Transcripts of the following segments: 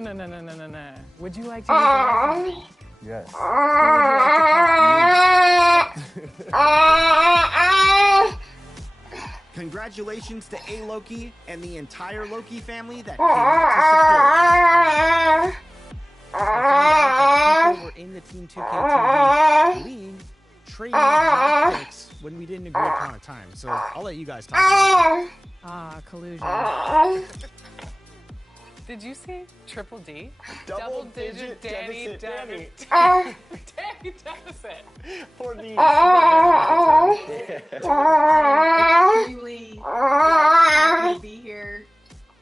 No. Would you like to use the microphone? Yes. Who would you like to call? Congratulations to A-Loki and the entire Loki family that came out to support. I found out that people were in the Team 2K league trading draft picks when we didn't agree upon a time. So I'll let you guys talk about it. Collusion. Did you see Triple D? Double-digit Danny deficit. Danny deficit. For the Extremely happy to be here,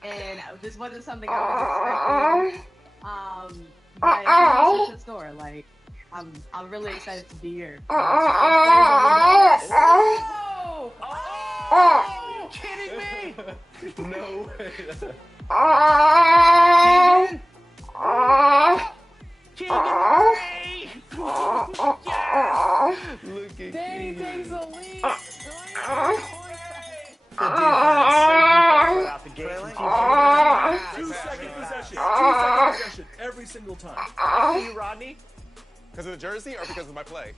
and this wasn't something I was expecting. But it's such a store. Like, I'm really excited to be here. Oh! Are you kidding me? No way. Keegan! Yes! Look at Danny Keegan. takes the lead. Out the gate. 2-second possession. 2-second possession every single time. See you, Rodney? Because of the jersey or because of my play?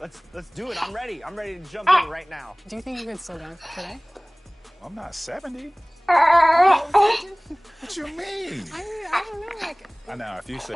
Let's do it. I'm ready. I'm ready to jump in right now. Do you think you could still dunk today? I'm not 70. What you mean? I don't know. Like, I know, if you say.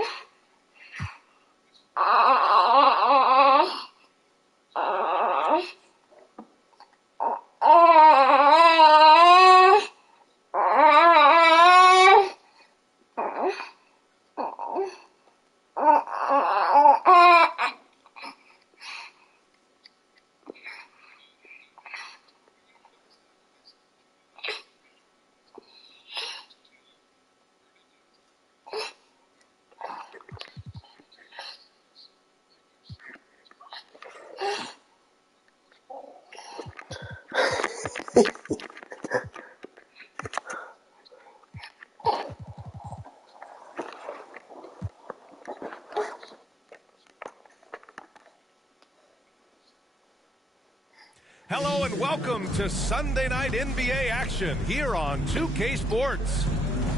Hello and welcome to Sunday Night NBA action here on 2K Sports.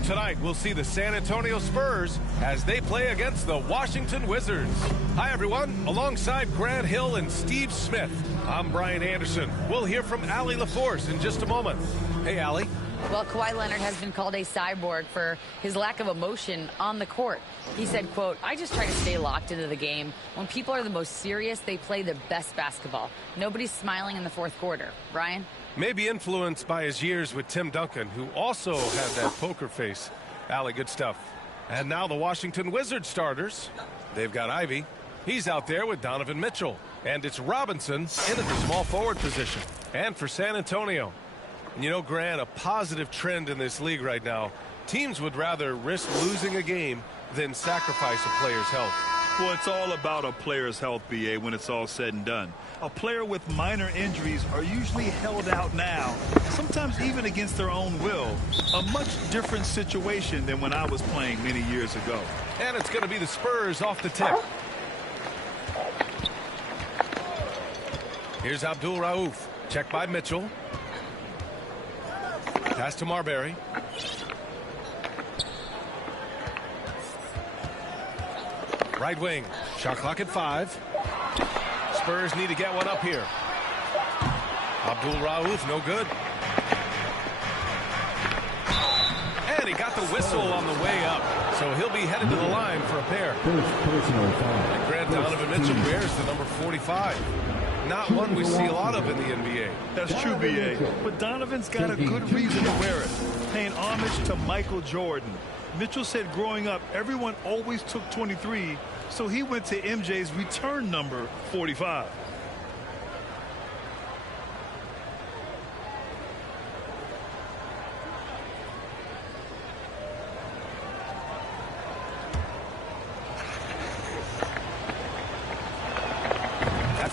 Tonight we'll see the San Antonio Spurs as they play against the Washington Wizards. Hi everyone, alongside Grant Hill and Steve Smith, I'm Brian Anderson. We'll hear from Allie LaForce in just a moment. Hey Allie. Well, Kawhi Leonard has been called a cyborg for his lack of emotion on the court. He said, quote, "I just try to stay locked into the game. When people are the most serious, they play the best basketball. Nobody's smiling in the fourth quarter." Brian? Maybe influenced by his years with Tim Duncan, who also had that poker face. Allie, good stuff. And now the Washington Wizards starters. They've got Ivy. He's out there with Donovan Mitchell. And it's Robinson in at the small forward position. And for San Antonio. You know, Grant, a positive trend in this league right now. Teams would rather risk losing a game than sacrifice a player's health. Well, it's all about a player's health, BA, when it's all said and done. A player with minor injuries are usually held out now, sometimes even against their own will. A much different situation than when I was playing many years ago. And it's going to be the Spurs off the tip. Here's Abdul Rauf. Check by Mitchell. Pass to Marbury. Right wing. Shot clock at 5. Spurs need to get one up here. Abdul Rauf, no good. And he got the whistle on the way up. So he'll be headed to the line for a pair. And Grant Donovan Mitchell wears the number 45. Not one we see a lot of in the NBA. That's true, BA. But Donovan's got a good reason to wear it. Paying homage to Michael Jordan. Mitchell said growing up, everyone always took 23, so he went to MJ's return number 45.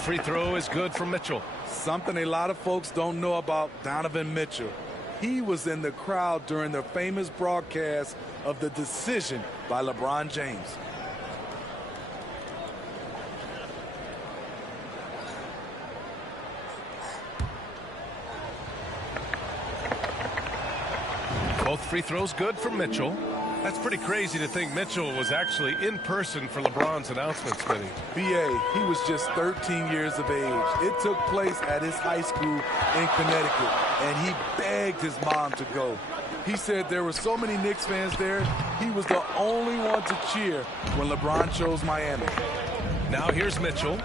Free throw is good for Mitchell. Something a lot of folks don't know about Donovan Mitchell. He was in the crowd during the famous broadcast of the decision by LeBron James. Both free throws good for Mitchell. That's pretty crazy to think Mitchell was actually in person for LeBron's announcement, Smitty. B.A., he was just 13 years of age. It took place at his high school in Connecticut, and he begged his mom to go. He said there were so many Knicks fans there, he was the only one to cheer when LeBron chose Miami. Now here's Mitchell.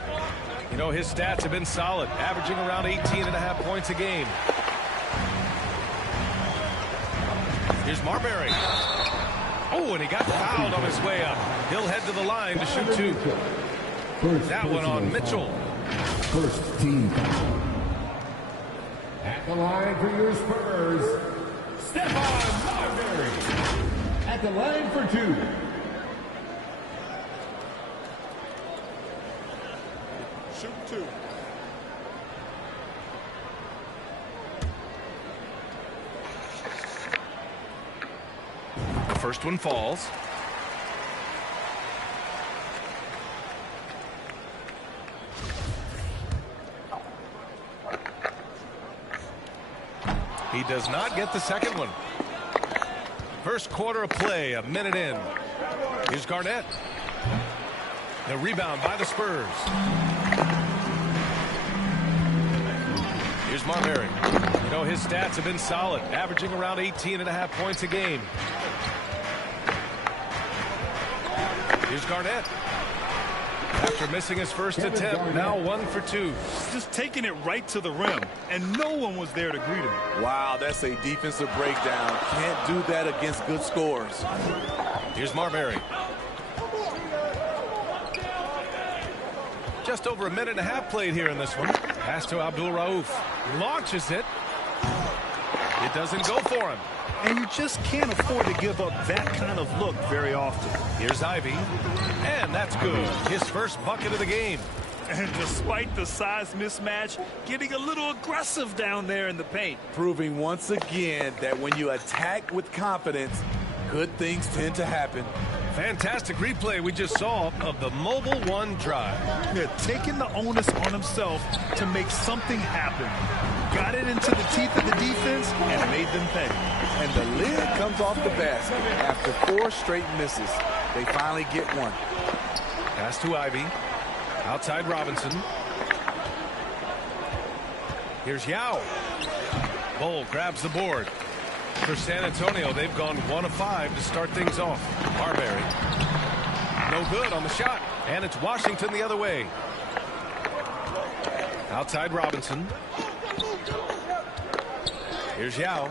You know, his stats have been solid, averaging around 18.5 points a game. Here's Marbury. Oh, and he got fouled on his way up. He'll head to the line to shoot two. That one on Mitchell. First team foul. At the line for your Spurs, Stephon Marbury. At the line for two. Shoot two. The first one falls. He does not get the second one. First quarter of play, a minute in. Here's Garnett. The rebound by the Spurs. Here's Marbury. You know, his stats have been solid, averaging around 18.5 points a game. Here's Garnett. After missing his first attempt, now 1 for 2. Just taking it right to the rim, and no one was there to greet him. Wow, that's a defensive breakdown. Can't do that against good scores. Here's Marbury. Just over a minute and a half played here in this one. Pass to Abdul-Rauf. Launches it. It doesn't go for him. And you just can't afford to give up that kind of look very often. Here's Ivy. And that's good. His first bucket of the game. And despite the size mismatch, getting a little aggressive down there in the paint. Proving once again that when you attack with confidence, good things tend to happen. Fantastic replay we just saw of the mobile one drive. Yeah, taking the onus on himself to make something happen. Got it into the teeth of the defense and made them pay. And the lid comes off the basket after 4 straight misses. They finally get one. Pass to Ivy. Outside Robinson. Here's Yao. Bull grabs the board. For San Antonio, they've gone 1 of 5 to start things off. Marbury. No good on the shot. And it's Washington the other way. Outside Robinson. Here's Yao.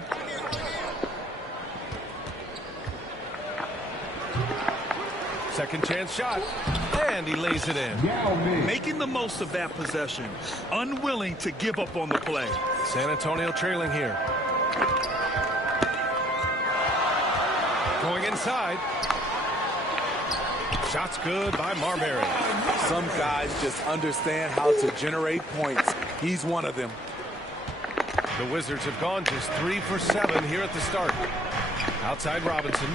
Second chance shot. And he lays it in. Making the most of that possession. Unwilling to give up on the play. San Antonio trailing here. Going inside. Shot's good by Marbury. Some guys just understand how to generate points. He's one of them. The Wizards have gone just 3 for 7 here at the start. Outside Robinson.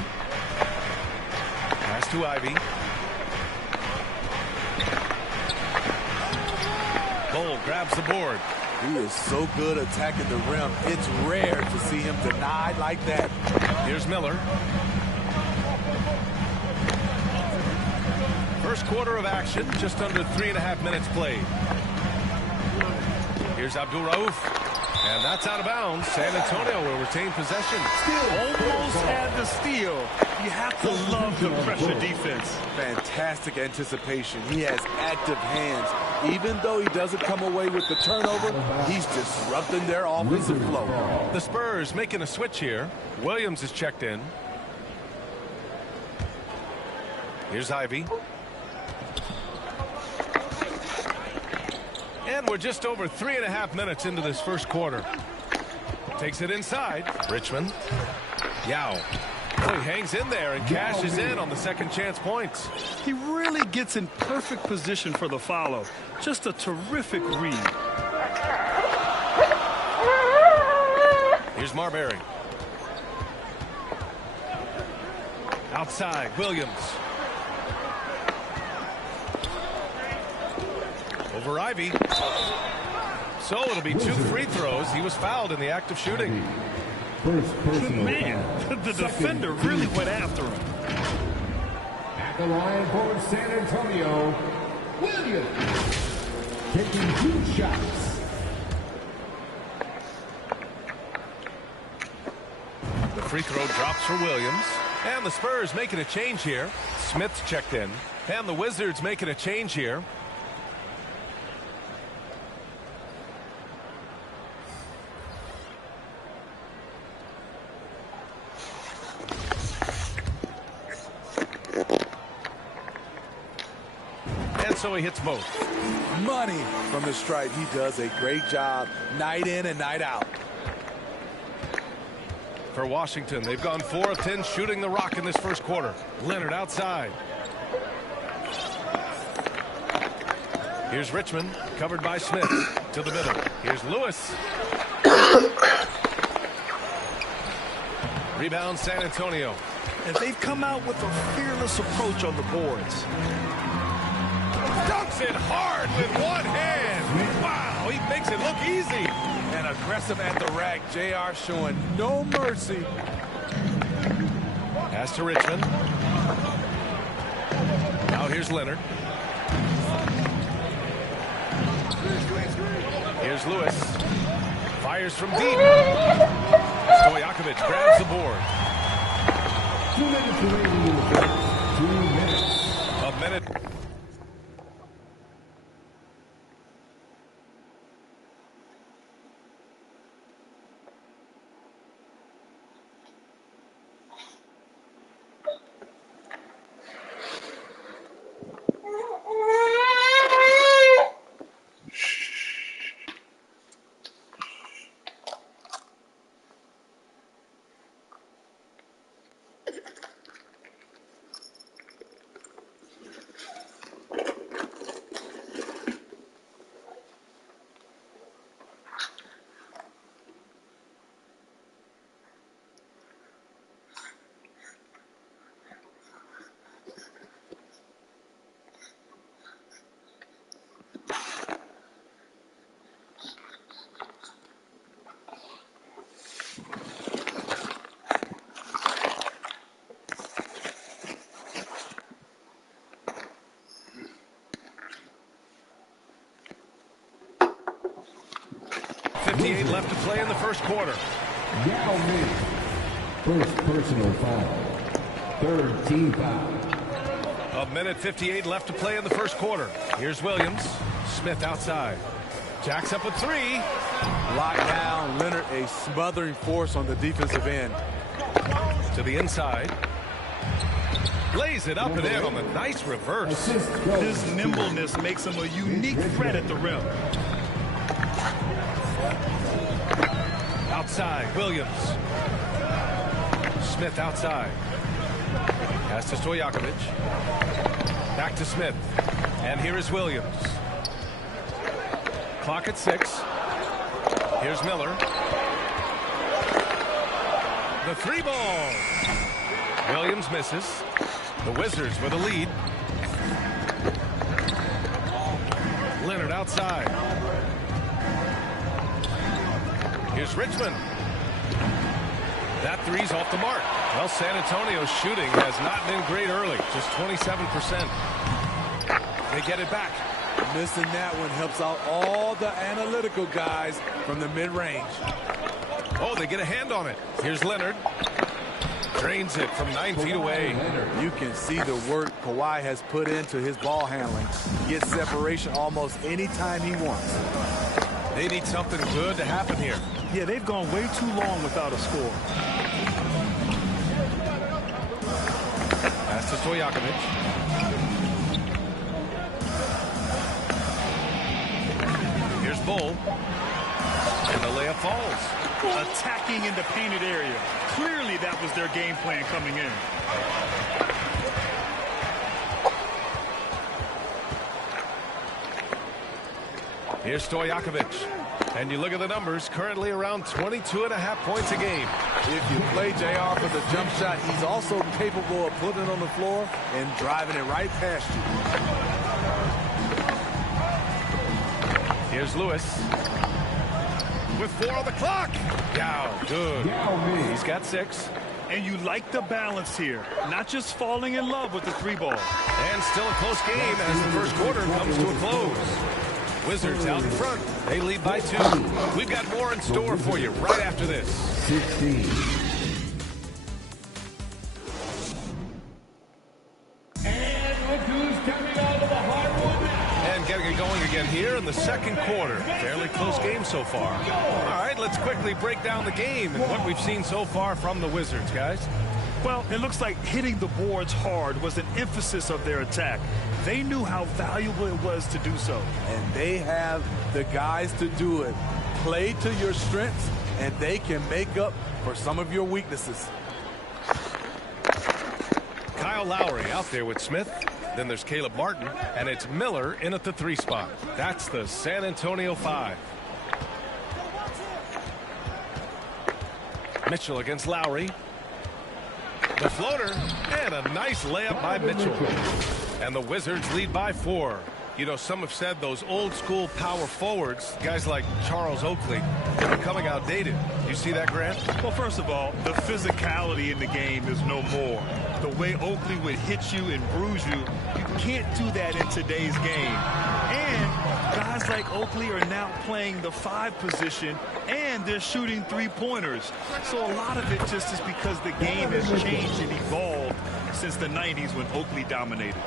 Pass to Ivy. Bull grabs the board. He is so good attacking the rim. It's rare to see him denied like that. Here's Miller. First quarter of action, just under 3.5 minutes played. Here's Abdul-Rauf. And that's out of bounds. San Antonio will retain possession. Almost had the steal. You have to love the pressure defense. Fantastic anticipation. He has active hands. Even though he doesn't come away with the turnover, he's disrupting their offensive flow. The Spurs making a switch here. Williams is checked in. Here's Ivy. And we're just over 3.5 minutes into this first quarter. Takes it inside. Richmond. Yao. Oh, he hangs in there and cashes in on the second chance points. He really gets in perfect position for the follow. Just a terrific read. Here's Marbury. Outside, Williams. Over Ivy. So it'll be 2 free throws. He was fouled in the act of shooting. First personal Man, foul. the defender really went after him. At the line for San Antonio, Williams. Taking 2 shots. The free throw drops for Williams. And the Spurs making a change here. Smith's checked in. And the Wizards making a change here. And so he hits both. Money from the stripe. He does a great job night in and night out. For Washington, they've gone 4 of 10 shooting the rock in this first quarter. Leonard outside. Here's Richmond, covered by Smith. To the middle. Here's Lewis. Rebound San Antonio. And they've come out with a fearless approach on the boards. Dunks it hard with one hand. Wow, he makes it look easy. And aggressive at the rack. JR showing no mercy. Pass to Richmond. Now here's Leonard. Here's Lewis. Fires from deep. Stojakovic grabs the board. 2 minutes remaining in the first. 2 minutes. A minute. Left to play in the first quarter. Yao Ming. First personal foul. Third team foul. A minute 58 left to play in the first quarter. Here's Williams. Smith outside. Jacks up a 3. Locked down. Leonard a smothering force on the defensive end. To the inside. Lays it up and in on the nice reverse. His nimbleness makes him a unique threat at the rim. Outside, Williams. Smith outside. Pass to Stojakovic. Back to Smith. And here is Williams. Clock at 6. Here's Miller. The 3 ball. Williams misses. The Wizards with a lead. Leonard outside. Here's Richmond. That 3's off the mark. Well, San Antonio's shooting has not been great early. Just 27%. They get it back. Missing that one helps out all the analytical guys from the mid-range. Oh, they get a hand on it. Here's Leonard. Drains it from 9 feet away. You can see the work Kawhi has put into his ball handling. Gets separation almost any time he wants. They need something good to happen here. Yeah, they've gone way too long without a score. Pass to Stojakovic. Here's Bull. And the layup falls. Attacking in the painted area. Clearly that was their game plan coming in. Here's Stojakovic. And you look at the numbers, currently around 22.5 points a game. If you play JR for the jump shot, he's also capable of putting it on the floor and driving it right past you. Here's Lewis. with 4 on the clock. Yao, good. He's got 6. And you like the balance here. Not just falling in love with the 3-ball. And still a close game as the first quarter comes to a close. Wizards out in front. They lead by 2. We've got more in store for you right after this. 16. And look who's coming out of the hardwood now. And getting it going again here in the second quarter. Fairly close game so far. All right, let's quickly break down the game and what we've seen so far from the Wizards, guys. Well, it looks like hitting the boards hard was an emphasis of their attack. They knew how valuable it was to do so. And they have the guys to do it. Play to your strengths, and they can make up for some of your weaknesses. Kyle Lowry out there with Smith. Then there's Caleb Martin, and it's Miller in at the 3 spot. That's the San Antonio 5. Mitchell against Lowry. The floater, and a nice layup by Mitchell. And the Wizards lead by 4. You know, some have said those old school power forwards, guys like Charles Oakley, are becoming outdated. You see that, Grant? Well, first of all, the physicality in the game is no more. The way Oakley would hit you and bruise you, you can't do that in today's game. And guys like Oakley are now playing the 5 position, and they're shooting 3-pointers. So a lot of it just is because the game has changed and evolved since the 90s when Oakley dominated.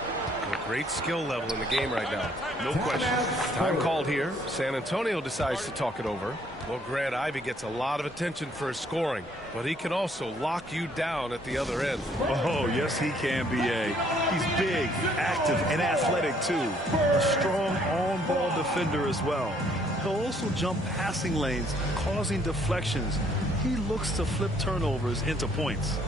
A great skill level in the game right now. No question. Time called here. San Antonio decides to talk it over. Well, Grant, Ivy gets a lot of attention for his scoring, but he can also lock you down at the other end. Oh, yes, he can, B.A. He's big, active, and athletic, too. A strong on-ball defender as well. He'll also jump passing lanes, causing deflections. He looks to flip turnovers into points.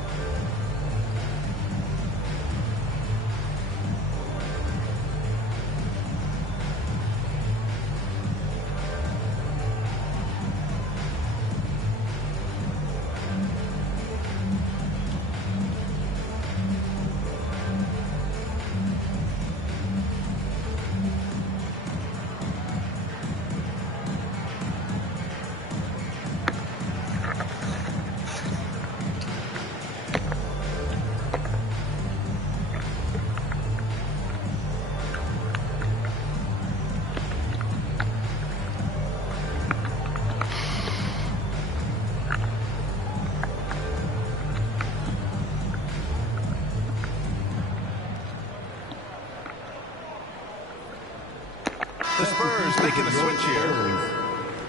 The Spurs making the switch here.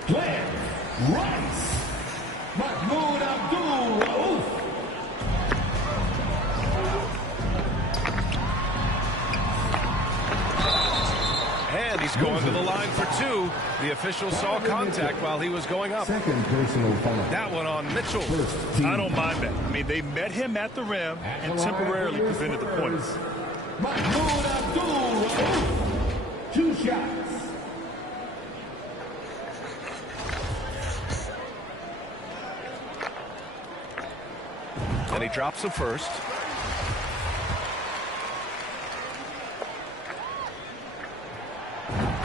Glenn Rice. Mahmoud Abdul-Rauf. And he's going to the line for 2. The official saw contact while he was going up. Second personal foul. That one on Mitchell. I don't mind that. I mean, they met him at the rim and temporarily prevented the points. Mahmoud Abdul-Rauf. 2 shots. And he drops the first.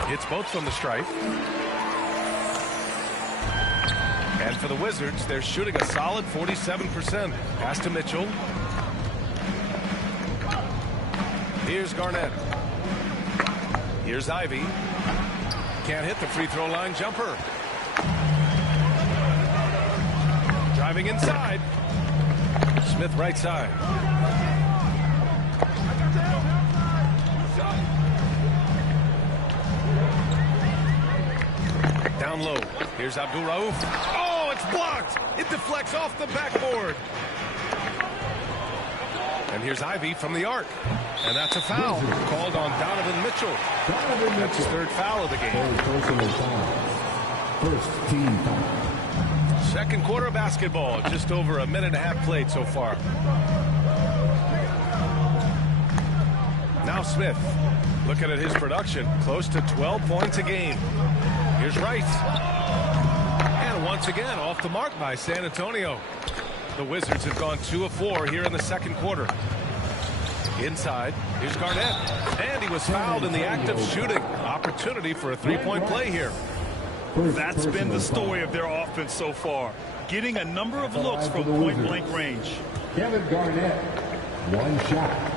Hits both from the stripe. And for the Wizards, they're shooting a solid 47%. Pass to Mitchell. Here's Garnett. Here's Ivy. Can't hit the free throw line jumper. Driving inside. Smith right side. Down low. Here's Abdul-Rauf. Oh, it's blocked. It deflects off the backboard. And here's Ivy from the arc. And that's a foul called on Donovan Mitchell. That's his 3rd foul of the game. First team foul. Second quarter basketball. Just over a minute and a half played so far. Now Smith. Looking at his production. Close to 12 points a game. Here's Rice. And once again, off the mark by San Antonio. The Wizards have gone 2 of 4 here in the second quarter. Inside, here's Garnett. And he was fouled in the act of shooting. Opportunity for a 3-point play here. That's been the story of their offense so far. Getting a number of looks from point-blank range. Kevin Garnett, 1 shot.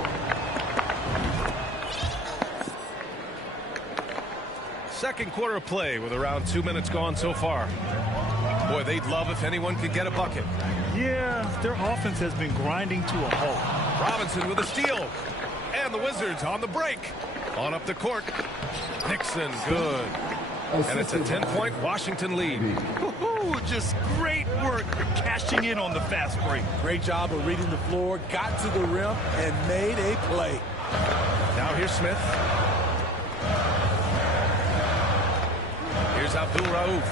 Second quarter of play with around 2 minutes gone so far. Boy, they'd love if anyone could get a bucket. Yeah, their offense has been grinding to a halt. Robinson with a steal. And the Wizards on the break. On up the court. Nixon, good. And it's a 10-point Washington lead. Just great work cashing in on the fast break. Great job of reading the floor, got to the rim, and made a play. Now here's Smith. Here's Abdul Rauf.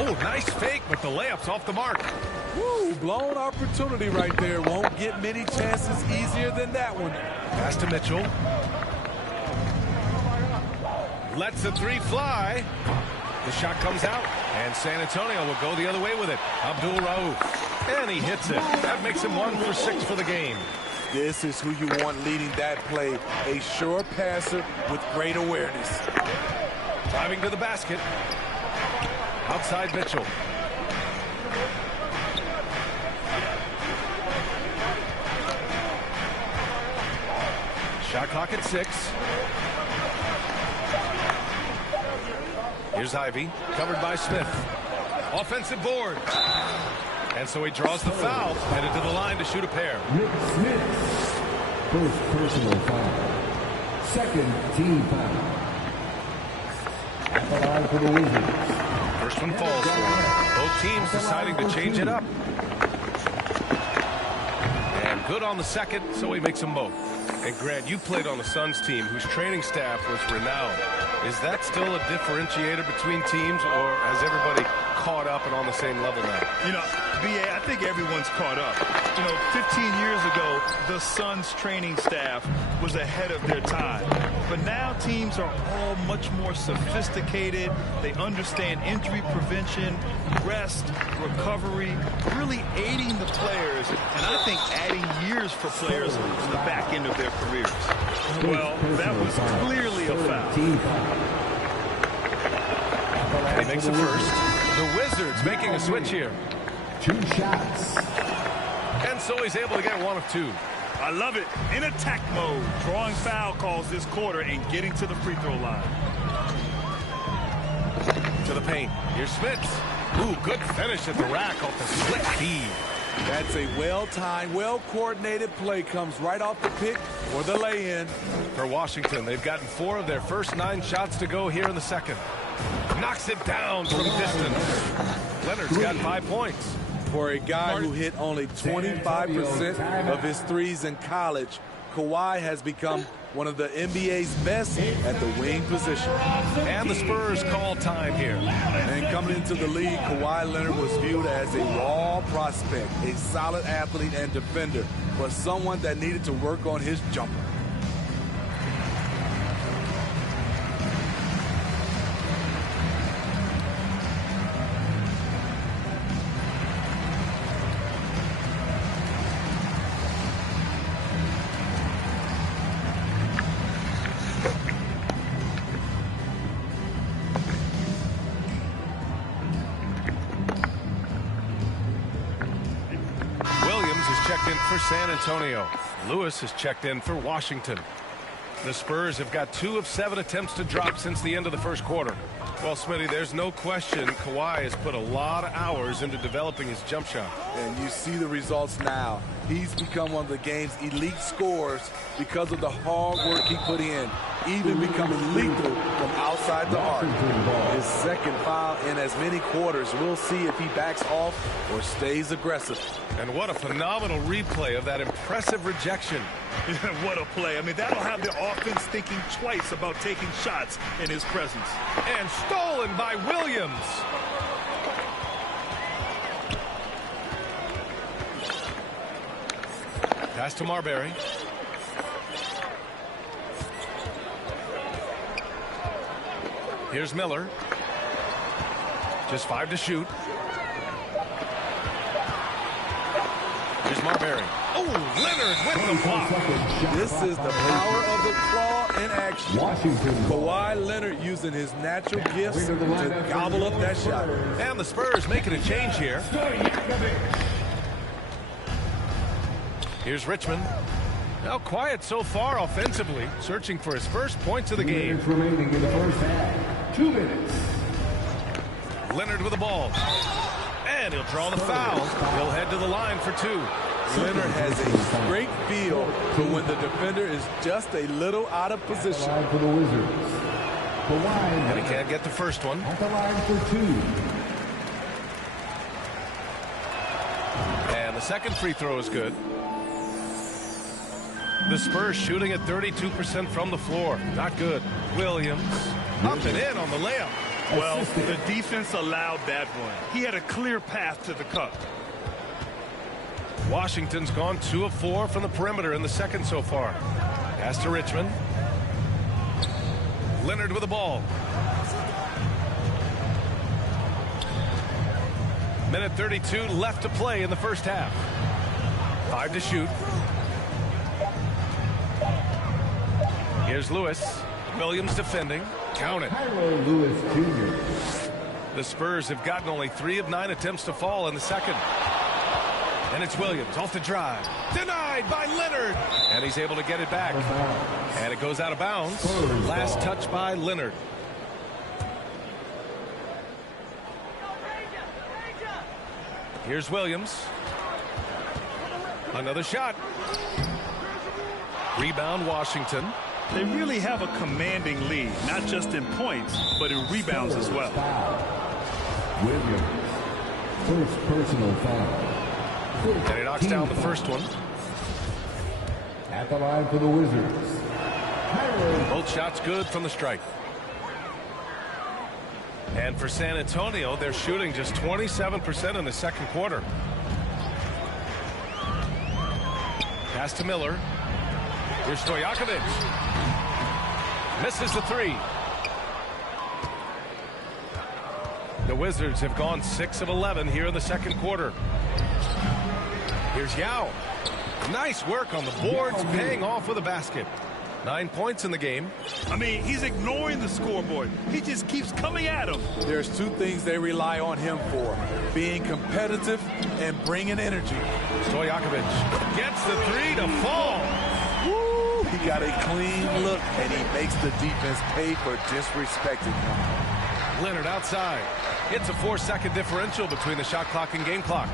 Oh, nice fake, but the layup's off the mark. Woo, blown opportunity right there. Won't get many chances easier than that one. Pass to Mitchell. Lets the three fly. The shot comes out, and San Antonio will go the other way with it. Abdul Rauf. And he hits it. That makes him 1 for 6 for the game. This is who you want leading that play. A sure passer with great awareness. Driving to the basket. Outside Mitchell. Shot clock at 6. Here's Ivy, covered by Smith. Offensive board. And so he draws the foul, headed to the line to shoot a pair. Nick Smith, first personal foul. Second team foul. At the line for the Wizards. First one falls for him. Both teams deciding to change it up. And good on the second, so he makes them both. And Grant, you played on the Suns team whose training staff was renowned. Is that still a differentiator between teams, or has everybody caught up and on the same level now? You know, B.A., I think everyone's caught up. You know, 15 years ago, the Suns training staff was ahead of their time. But now teams are all much more sophisticated. They understand injury prevention, rest, recovery, really aiding the players, and I think adding years for players on the back end of their careers. Well, that was clearly a foul. And he makes the first. The Wizards making a switch here. 2 shots. And so he's able to get 1 of 2. I love it. In attack mode, drawing foul calls this quarter and getting to the free throw line. To the paint. Here's Smith. Ooh, good finish at the rack off the slick heave. That's a well-timed, well-coordinated play. Comes right off the pick or the lay-in. For Washington, they've gotten 4 of their first 9 shots to go here in the second. Knocks it down from distance. Leonard's got 5 points. For a guy who hit only 25% of his threes in college, Kawhi has become one of the NBA's best at the wing position. And the Spurs call time here. And coming into the league, Kawhi Leonard was viewed as a raw prospect, a solid athlete and defender, but someone that needed to work on his jumper. For San Antonio. Lewis has checked in for Washington. The Spurs have got 2 of 7 attempts to drop since the end of the first quarter. Well, Smitty, there's no question Kawhi has put a lot of hours into developing his jump shot. And you see the results now. He's become one of the game's elite scorers because of the hard work he put in, even becoming lethal from outside the arc. His second foul in as many quarters. We'll see if he backs off or stays aggressive. And what a phenomenal replay of that impressive rejection. What a play. I mean, that'll have the offense thinking twice about taking shots in his presence. And stolen by Williams. Pass to Marbury. Here's Miller. Just 5 to shoot. Here's Marbury. Oh, Leonard with the block. This is the power of the claw in action. Kawhi Leonard using his natural gifts to gobble up that shot. And the Spurs making a change here. Here's Richmond. Now quiet so far offensively, searching for his first points of the game. Remaining in the first half. 2 minutes. Leonard with the ball. And he'll draw the foul. He'll head to the line for 2. Leonard has a great feel for when the defender is just a little out of position. For the Wizards. And he can't get the first one. At the line for 2. And the second free throw is good. The Spurs shooting at 32% from the floor. Not good. Williams up and in on the layup. Well, the defense allowed that one. He had a clear path to the cup. Washington's gone 2 of 4 from the perimeter in the second so far. Pass to Richmond. Leonard with the ball. Minute 32 left to play in the first half. 5 to shoot. Here's Lewis. Williams defending. Count it. Lewis Jr. The Spurs have gotten only 3 of 9 attempts to fall in the second. And it's Williams off the drive. Denied by Leonard. And he's able to get it back. And it goes out of bounds. Last touch by Leonard. Here's Williams. Another shot. Rebound Washington. They really have a commanding lead, not just in points, but in rebounds as well. Williams. First personal foul. And he knocks down the first one. At the line for the Wizards. Both shots good from the stripe. And for San Antonio, they're shooting just 27% in the second quarter. Pass to Miller. Here's Stojakovic. Misses the 3. The Wizards have gone 6 of 11 here in the second quarter. Here's Yao. Nice work on the boards, paying off with a basket. 9 points in the game. I mean, he's ignoring the scoreboard. He just keeps coming at him. There's 2 things they rely on him for: being competitive and bringing energy. Stojakovic gets the 3 to fall. Woo! He got a clean look, and he makes the defense pay for disrespecting him. Leonard outside. It's a 4-second differential between the shot clock and game clock.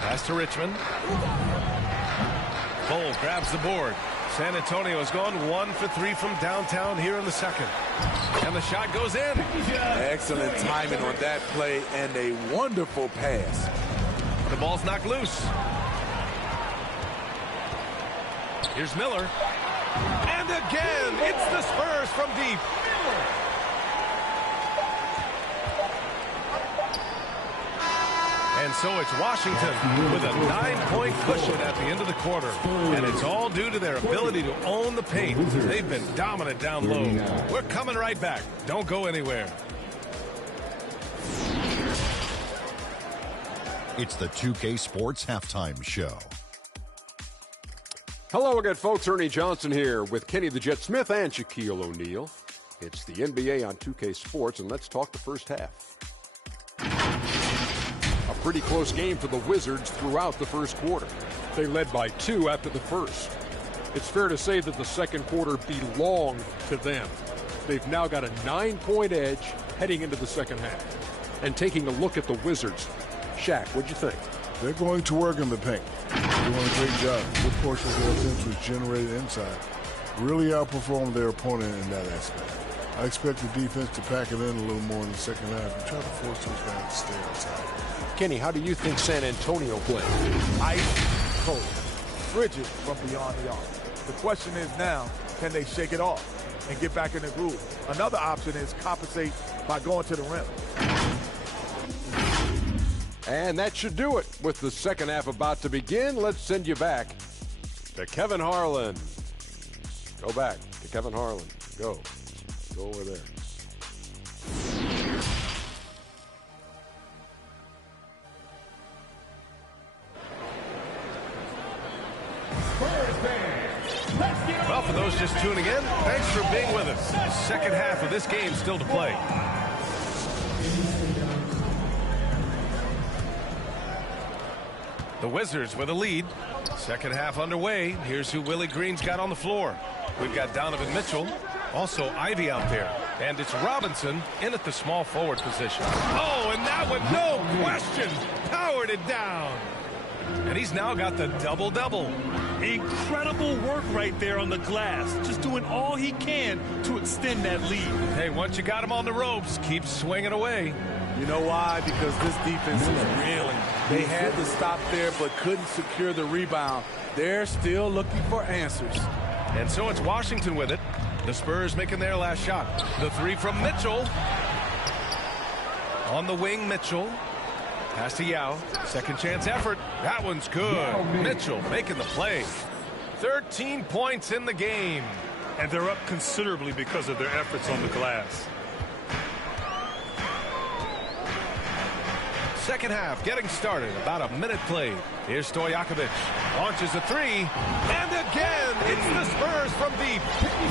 Pass to Richmond. Cole grabs the board. San Antonio has gone 1 for 3 from downtown here in the second. And the shot goes in. Excellent timing on that play and a wonderful pass. The ball's knocked loose. Here's Miller. And again, it's the Spurs from deep. And so it's Washington with a 9-point cushion at the end of the quarter. And it's all due to their ability to own the paint. They've been dominant down low. We're coming right back. Don't go anywhere. It's the 2K Sports Halftime Show. Hello again, folks. Ernie Johnson here with Kenny the Jet Smith and Shaquille O'Neal. It's the NBA on 2K Sports, and let's talk the first half. A pretty close game for the Wizards throughout the first quarter. They led by 2 after the first. It's fair to say that the second quarter belonged to them. They've now got a 9-point edge heading into the second half. And taking a look at the Wizards, Shaq, what'd you think? They're going to work in the paint. They're doing a great job. Good portion of their offense was generated inside. Really outperformed their opponent in that aspect. I expect the defense to pack it in a little more in the second half and try to force those guys to stay outside. Kenny, how do you think San Antonio played? Ice cold, frigid from beyond the arc. The question is now, can they shake it off and get back in the groove? Another option is compensate by going to the rim. And that should do it. With the second half about to begin, let's send you back to Kevin Harlan. Go back to Kevin Harlan. Go over there. just tuning in, thanks for being with us. Second half of this game still to play. The Wizards with a lead. Second half underway. Here's who Willie Green's got on the floor. We've got Donovan Mitchell, also Ivy out there. And it's Robinson in at the small forward position. Oh, and that one, no question, powered it down. And he's now got the double-double. Incredible work right there on the glass. Just doing all he can to extend that lead. Hey, once you got him on the ropes, keep swinging away. You know why? Because this defense is reeling. They had to stop there but couldn't secure the rebound. They're still looking for answers. And so it's Washington with it. The Spurs making their last shot. The three from Mitchell. On the wing, Mitchell. Pass to Yao. Second chance effort. That one's good. Mitchell making the play. 13 points in the game. And they're up considerably because of their efforts on the glass. Second half getting started. About a minute played. Here's Stojakovic. Launches a three. And again, it's the Spurs from deep.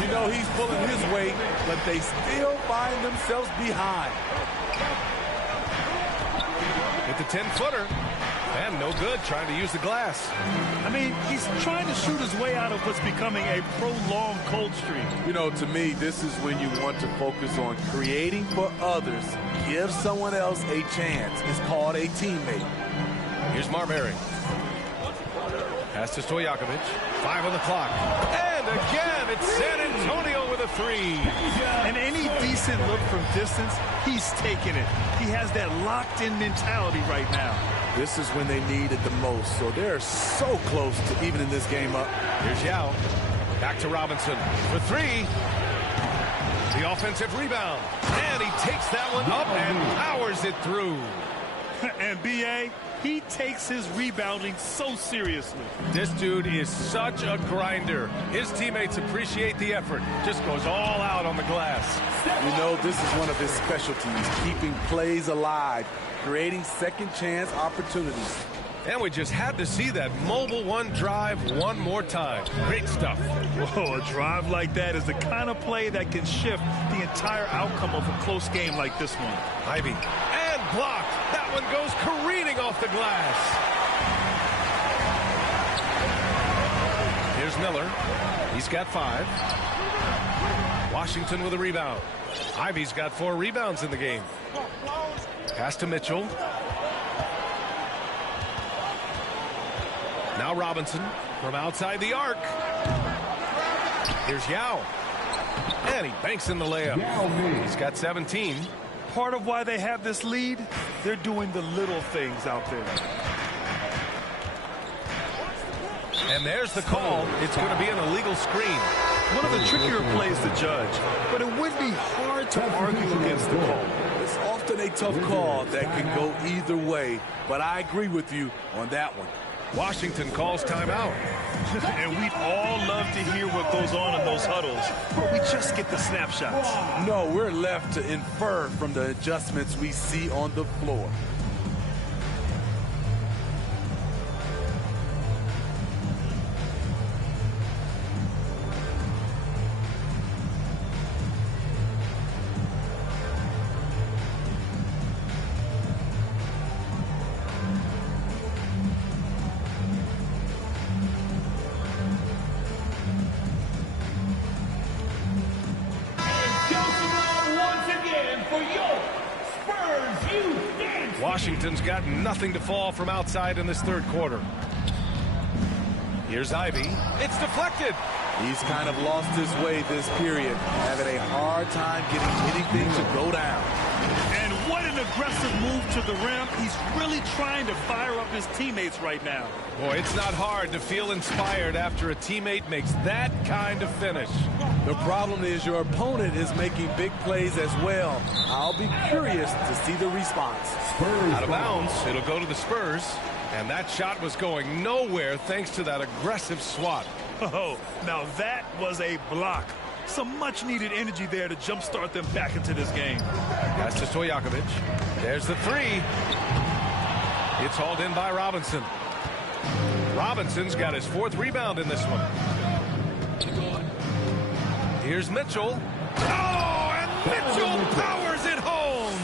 You know he's pulling his weight, but they still find themselves behind. With the 10-footer. And no good, trying to use the glass. I mean, he's trying to shoot his way out of what's becoming a prolonged cold streak. You know, to me, this is when you want to focus on creating for others. Give someone else a chance. It's called a teammate. Here's Marbury. Pass to Stojakovic. 5 on the clock. And again, it's San Antonio with a three. And any decent look from distance, he's taking it. He has that locked-in mentality right now. This is when they need it the most, so they're so close to evening this game up. Here's Yao. Back to Robinson for three. The offensive rebound. And he takes that one up and powers it through. And B.A., he takes his rebounding so seriously. This dude is such a grinder. His teammates appreciate the effort. Just goes all out on the glass. You know, this is one of his specialties, keeping plays alive, creating second chance opportunities. And we just had to see that mobile one drive one more time. Great stuff. Whoa, a drive like that is the kind of play that can shift the entire outcome of a close game like this one. Ivy. And blocked. That one goes careening off the glass. Here's Miller. He's got 5. Washington with a rebound. Ivy's got 4 rebounds in the game. Pass to Mitchell. Now Robinson from outside the arc. Here's Yao. And he banks in the layup. He's got 17. Part of why they have this lead, they're doing the little things out there. And there's the call. It's going to be an illegal screen. One of the trickier plays to judge, but it would be hard to argue against the call. It's often a tough call that can go either way, but I agree with you on that one. Washington calls timeout. And we'd all love to hear what goes on in those huddles, but we just get the snapshots. No, we're left to infer from the adjustments we see on the floor. Washington's got nothing to fall from outside in this third quarter. Here's Ivy. It's deflected. He's kind of lost his way this period, having a hard time getting anything to go down. And what an aggressive move to the rim. He's really trying to fire up his teammates right now. Boy, it's not hard to feel inspired after a teammate makes that kind of finish. The problem is your opponent is making big plays as well. I'll be curious to see the response. Out of bounds, it'll go to the Spurs. And that shot was going nowhere thanks to that aggressive swat. Oh, now that was a block. Some much-needed energy there to jumpstart them back into this game. Pass to Stojakovic. There's the three. It's hauled in by Robinson. Robinson's got his 4th rebound in this one. Here's Mitchell. Oh, and Mitchell powers it home.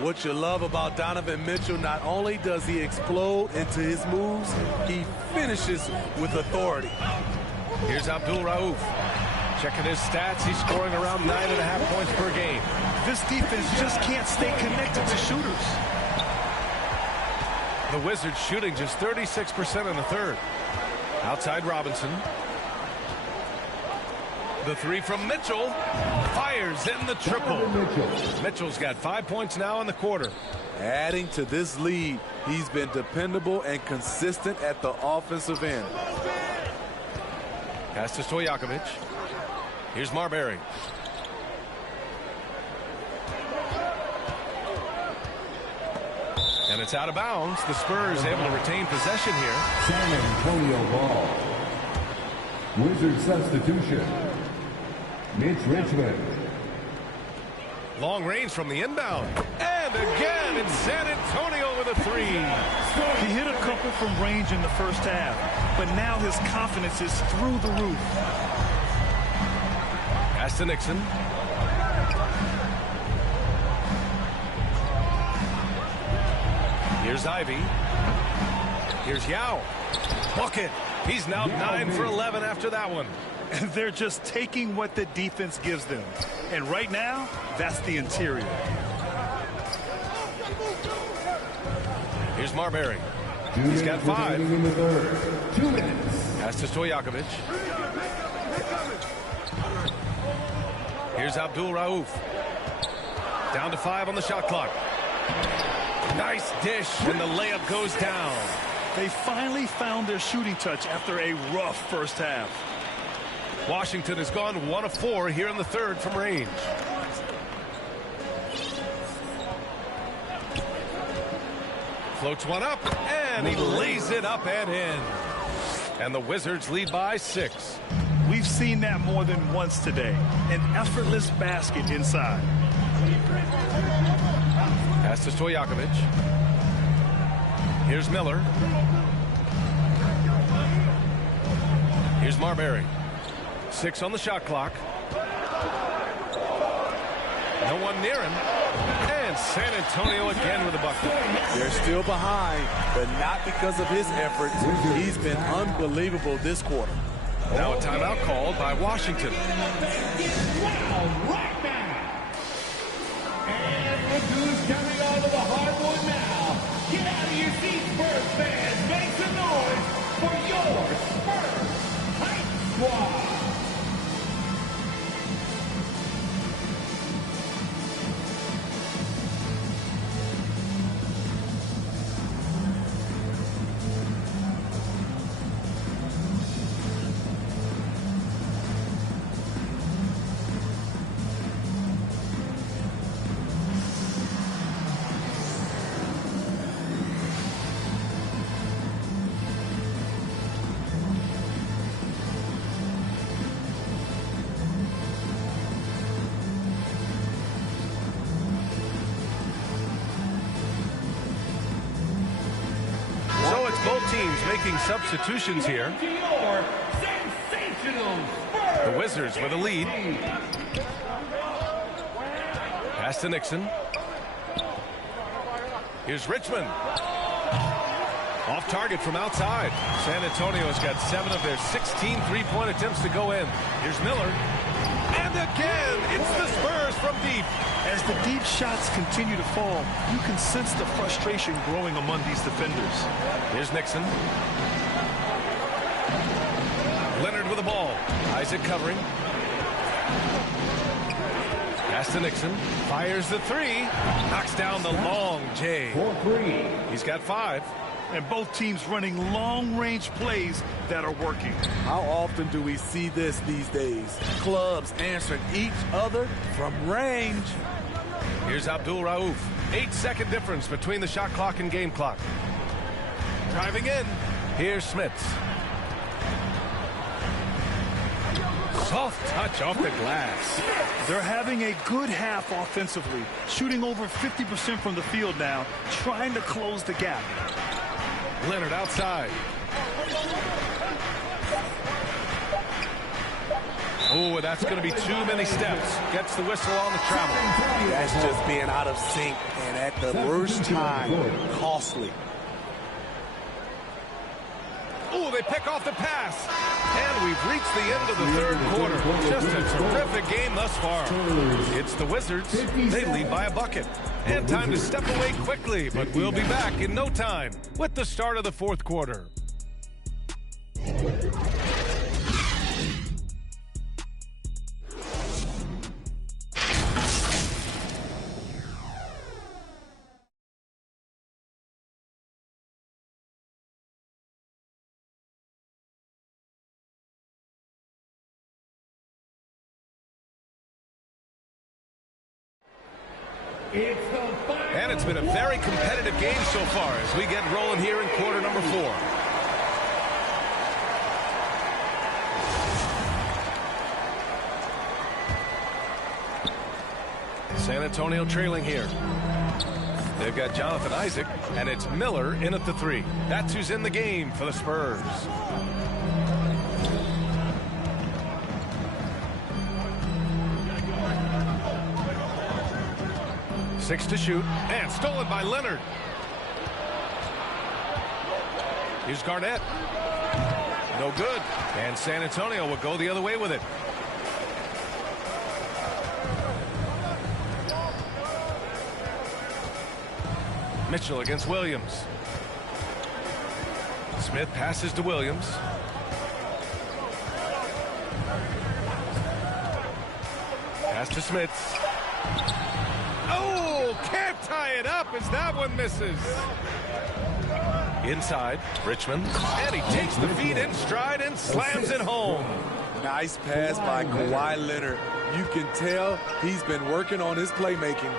What you love about Donovan Mitchell, not only does he explode into his moves, he finishes with authority. Here's Abdul Rauf. Checking his stats, he's scoring around 9.5 points per game. This defense just can't stay connected to shooters. The Wizards shooting just 36% in the third. Outside Robinson. The three from Mitchell. Fires in the triple. Mitchell's got 5 points now in the quarter. Adding to this lead, he's been dependable and consistent at the offensive end. Pass to Stojakovic. Here's Marbury. And it's out of bounds. The Spurs able to retain possession here. San Antonio ball. Wizard substitution. Mitch Richmond. Long range from the inbound. And again, it's San Antonio with a three. He hit a couple from range in the first half, but now his confidence is through the roof. Pass to Nixon. Here's Ivy. Here's Yao. Bucket. He's now 9 for 11 after that one. And they're just taking what the defense gives them. And right now, that's the interior. Here's Marbury. He's got 5. 2 minutes. Pass to Stojakovic. Here's Abdul Rauf. Down to 5 on the shot clock. Nice dish, and the layup goes down. They finally found their shooting touch after a rough first half. Washington has gone 1 of 4 here in the third from range. Floats one up, and he lays it up and in. And the Wizards lead by 6. We've seen that more than once today. An effortless basket inside. Pass to Stojakovic. Here's Miller. Here's Marbury. 6 on the shot clock. No one near him. And San Antonio again with a bucket. They're still behind, but not because of his efforts. He's been unbelievable this quarter. Now a timeout called by Washington. Right now. And look who's coming onto the hardwood now. Get out of your seats, Spurs fans. Make some noise for your Spurs Hype Squad. Making substitutions here. The Wizards with a lead. Pass to Nixon. Here's Richmond. Off target from outside. San Antonio's got 7 of their 16 three-point attempts to go in. Here's Miller. And again, it's the Spurs from deep. As the deep shots continue to fall, you can sense the frustration growing among these defenders. Here's Nixon. Leonard with the ball. Isaac covering. Pass to Nixon. Fires the 3. Knocks down the long J. He's got 5. And both teams running long-range plays that are working. How often do we see this these days? Clubs answering each other from range. Here's Abdul Rauf. 8-second difference between the shot clock and game clock. Driving in. Here's Smits. Soft touch off the glass. They're having a good half offensively, shooting over 50% from the field now, trying to close the gap. Leonard outside. Ooh, that's going to be too many steps. Gets the whistle on the travel. That's just being out of sync, and at the worst time, costly. Ooh, they pick off the pass. And we've reached the end of the third quarter. Just a terrific game thus far. It's the Wizards. They lead by a bucket. And time to step away quickly, but we'll be back in no time with the start of the fourth quarter. And it's been a very competitive game so far as we get rolling here in quarter number 4. San Antonio trailing here. They've got Jonathan Isaac, and it's Miller in at the 3. That's who's in the game for the Spurs. Six to shoot, and stolen by Leonard. Here's Garnett. No good. And San Antonio will go the other way with it. Mitchell against Williams. Smith passes to Williams. Pass to Smith. Can't tie it up as that one misses. Inside, Richmond, and he takes the feed in stride and slams it home. Nice pass by Kawhi Leonard. You can tell he's been working on his playmaking.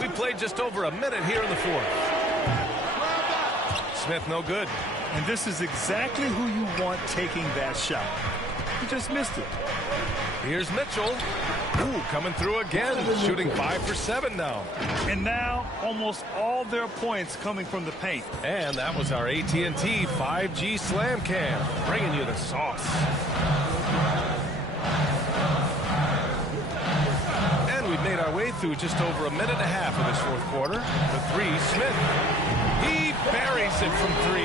We played just over a minute here in the fourth. Smith no good. And this is exactly who you want taking that shot. He just missed it. Here's Mitchell. Ooh, coming through again, shooting 5 for 7 now. And now almost all their points coming from the paint. And that was our AT&T 5G Slam Cam, bringing you the sauce. And we've made our way through just over a minute and a half of this fourth quarter. The 3, Smith. He buries it from 3.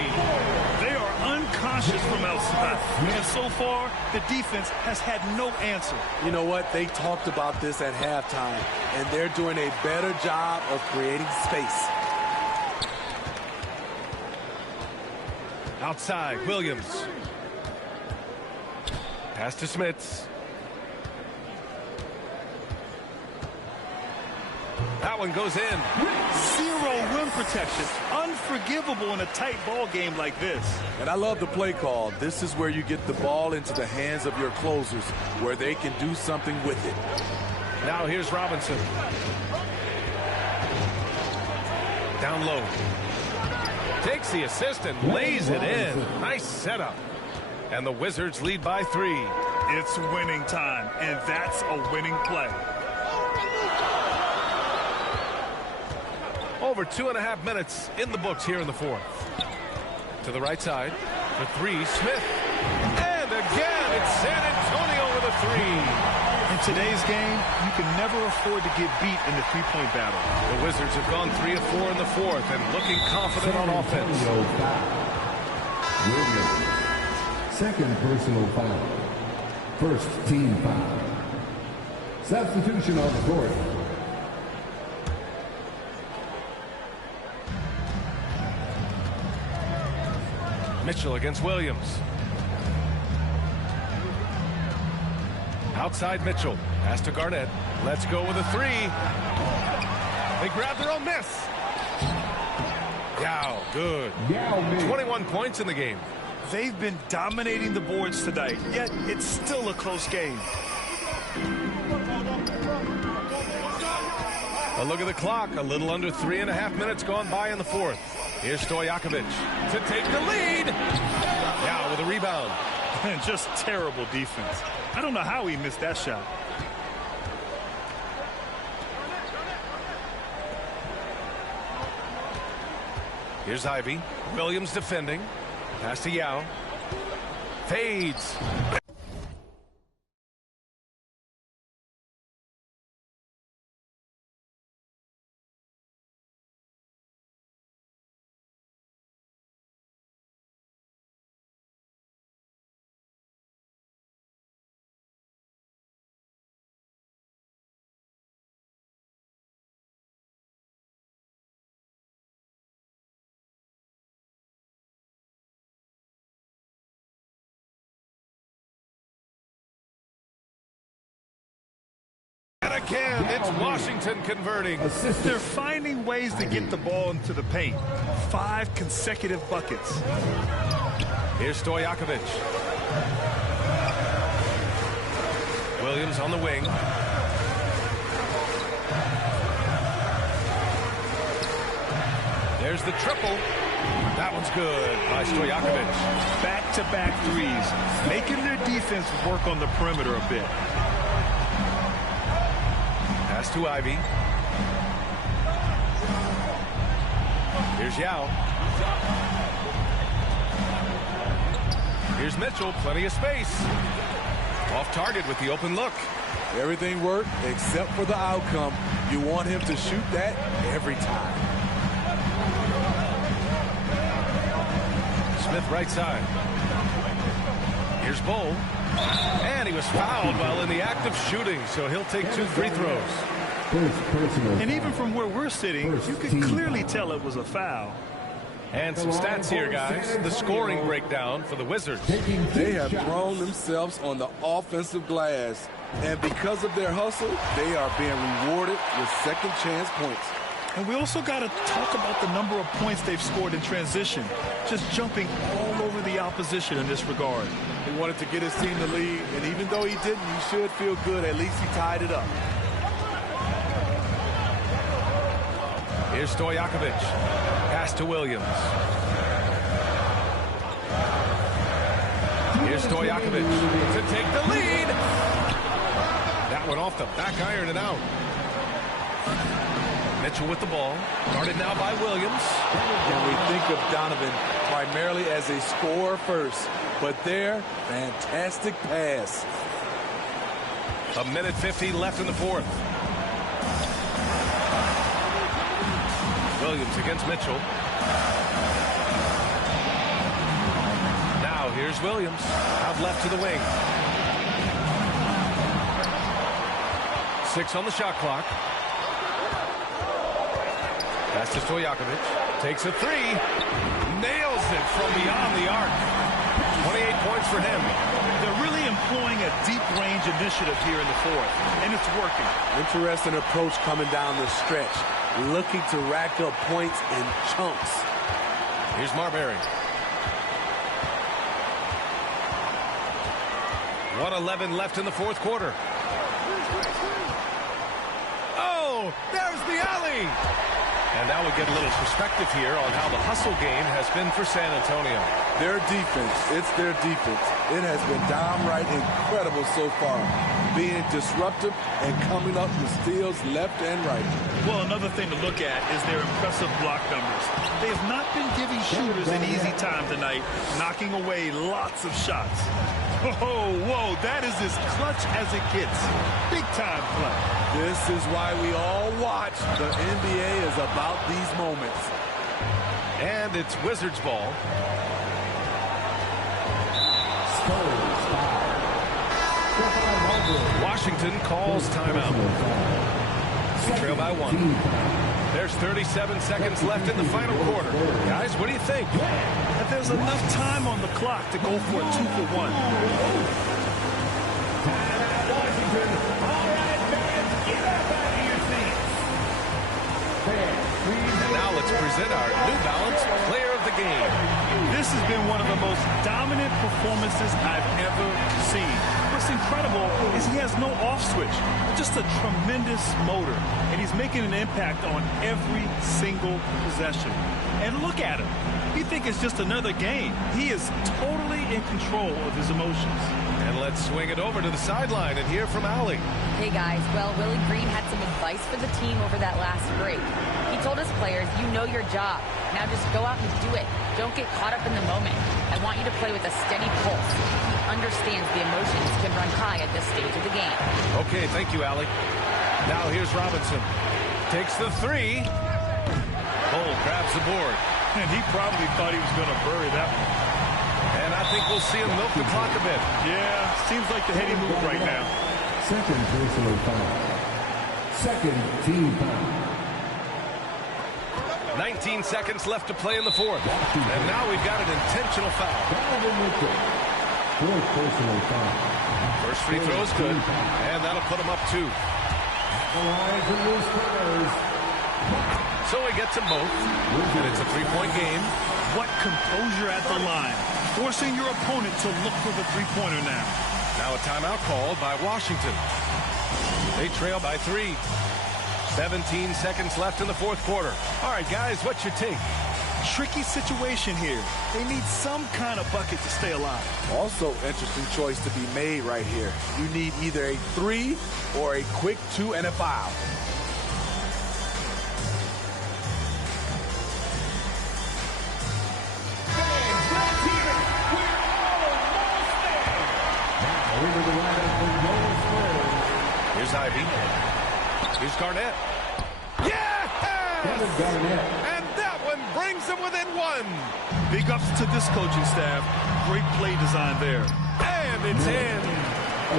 They are unconscious from outside. And so far, the defense has had no answer. You know what? They talked about this at halftime, and they're doing a better job of creating space. Outside, Williams. Pass to Smith. That one goes in. Zero rim protection. Unforgivable in a tight ball game like this. And I love the play call. This is where you get the ball into the hands of your closers, where they can do something with it. Now here's Robinson. Down low. Takes the assist and lays it in. Nice setup. And the Wizards lead by 3. It's winning time, and that's a winning play. Over 2.5 minutes in the books here in the fourth. To the right side. The 3, Smith. And again, it's San Antonio with a 3. In today's game, you can never afford to get beat in the three-point battle. The Wizards have gone 3 of 4 in the fourth and looking confident on offense. Williams. Second personal foul. First team foul. Substitution on the court. Mitchell against Williams. Outside Mitchell. Pass to Garnett. Let's go with a 3. They grab their own miss. Yao, good. 21 points in the game. They've been dominating the boards tonight, yet it's still a close game. A look at the clock. A little under 3.5 minutes gone by in the fourth. Here's Stojakovic to take the lead. Now with a rebound. And just terrible defense. I don't know how he missed that shot. Here's Ivy. Williams defending. Pass to Yao. Fades. And again, it's Washington converting. They're finding ways to get the ball into the paint. 5 consecutive buckets. Here's Stojakovic. Williams on the wing. There's the triple. That one's good by Stojakovic. Back-to-back threes, making their defense work on the perimeter a bit. Pass to Ivy. Here's Yao. Here's Mitchell, plenty of space. Off target with the open look. Everything worked except for the outcome. You want him to shoot that every time. Smith right side. Here's Bull. And he was fouled while in the act of shooting, so he'll take 2 free throws. And even from where we're sitting, you could clearly tell it was a foul. And some stats here, guys. The scoring breakdown for the Wizards. They have thrown themselves on the offensive glass, and because of their hustle, they are being rewarded with second chance points. And we also got to talk about the number of points they've scored in transition, just jumping all over the opposition in this regard. He wanted to get his team the lead, and even though he didn't, he should feel good. At least he tied it up. Here's Stojakovic. Pass to Williams. Here's Stojakovic to take the lead. That one off the back iron and out. Mitchell with the ball. Guarded now by Williams. And we think of Donovan primarily as a scorer first, but there, fantastic pass. 1:50 left in the fourth. Williams against Mitchell. Now here's Williams. Out left to the wing. 6 on the shot clock. Pass to Stojakovic. Takes a 3. Nails it from beyond the arc. 28 points for him. They're really employing a deep range initiative here in the fourth, and it's working. Interesting approach coming down the stretch. Looking to rack up points in chunks. Here's Marbury. 1:11 left in the fourth quarter. Oh, there's the alley. And now we get a little perspective here on how the hustle game has been for San Antonio. Their defense, it's their defense. It has been downright incredible so far, being disruptive and coming up with steals left and right. Well, another thing to look at is their impressive block numbers. They have not been giving shooters an easy time tonight, knocking away lots of shots. Whoa, that is as clutch as it gets. Big time play. This is why we all watch. The NBA is about these moments. And it's Wizards ball. Washington calls timeout. We trail by 1. There's 37 seconds left in the final quarter. Guys, what do you think? If there's enough time on the clock to go for a 2-for-1. Washington. All right, fans, get up out of your seats. And now let's present our New Balance Player of the Game. This has been one of the most dominant performances I've ever seen. What's incredible is he has no off switch, just a tremendous motor, and he's making an impact on every single possession. And look at him. You think it's just another game. He is totally in control of his emotions. And let's swing it over to the sideline and hear from Allie. Hey guys, well, Willie Green had some advice for the team over that last break. He told his players, you know your job. Now just go out and do it. Don't get caught up in the moment. I want you to play with a steady pulse. He understands the emotions can run high at this stage of the game. Okay, thank you, Allie. Now here's Robinson. Takes the three. Cole grabs the board. And he probably thought he was going to bury that one. And I think we'll see him milk the clock a bit. Yeah, seems like the heady move right now. Second personal foul. Second team foul. 19 seconds left to play in the fourth. And now we've got an intentional foul. Fourth personal foul. First free throw is good. And that'll put him up 2. So he gets them both. And it's a 3-point game. What composure at the line. Forcing your opponent to look for the three-pointer now. Now a timeout called by Washington. They trail by 3. 17 seconds left in the fourth quarter. All right, guys, what's your take? Tricky situation here. They need some kind of bucket to stay alive. Also, interesting choice to be made right here. You need either a 3 or a quick 2 and a foul. Here's Ivy. Here's Garnett. Yes! And that one brings them within 1. Big ups to this coaching staff. Great play design there. And it's in.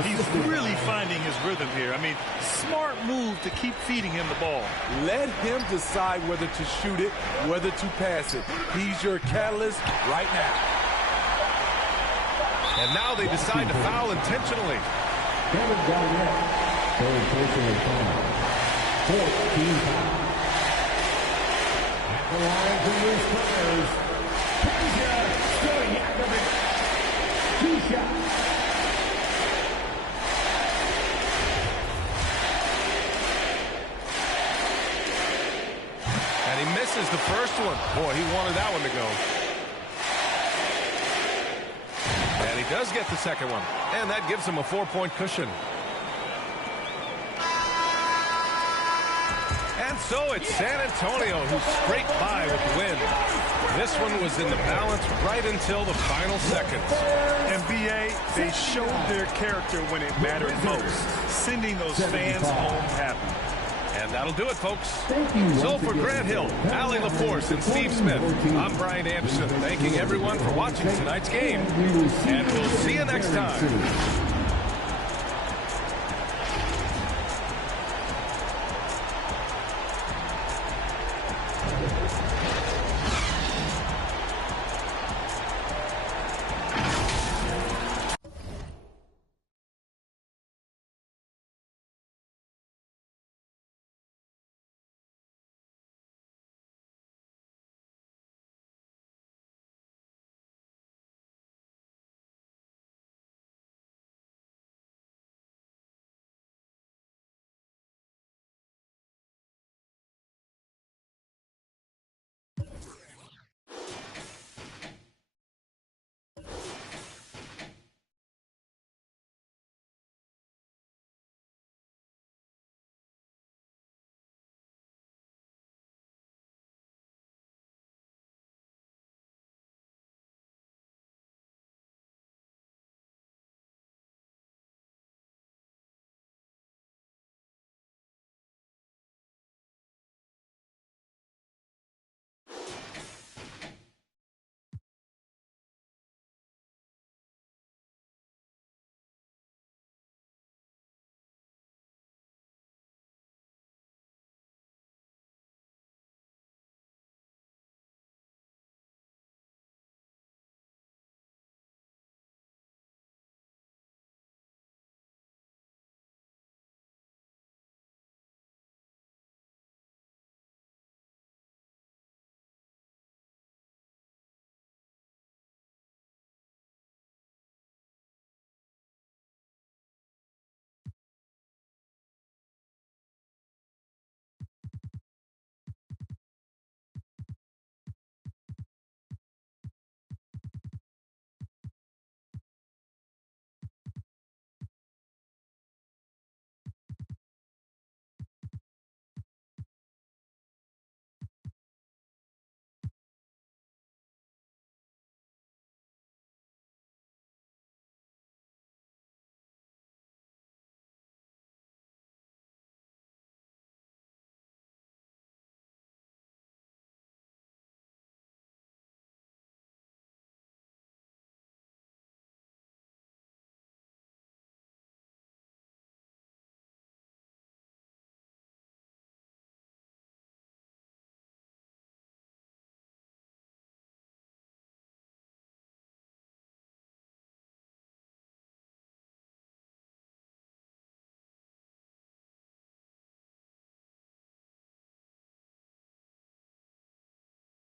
He's really finding his rhythm here. I mean, smart move to keep feeding him the ball. Let him decide whether to shoot it, whether to pass it. He's your catalyst right now. And now they decide to foul intentionally. Kevin Garnett, third personal foul. 4th team foul. At the line for his players, peja. 2 shots. And he misses the first one. Boy, he wanted that one to go. And he does get the second one. And that gives him a 4-point cushion. And so it's San Antonio who scraped by with the win. This one was in the balance right until the final seconds. And BA, they showed their character when it mattered most, sending those fans home happy. And that'll do it, folks. So for Grant Hill, Allie LaForce, and Steve Smith, I'm Brian Anderson, thanking everyone for watching tonight's game. And we'll see you next time.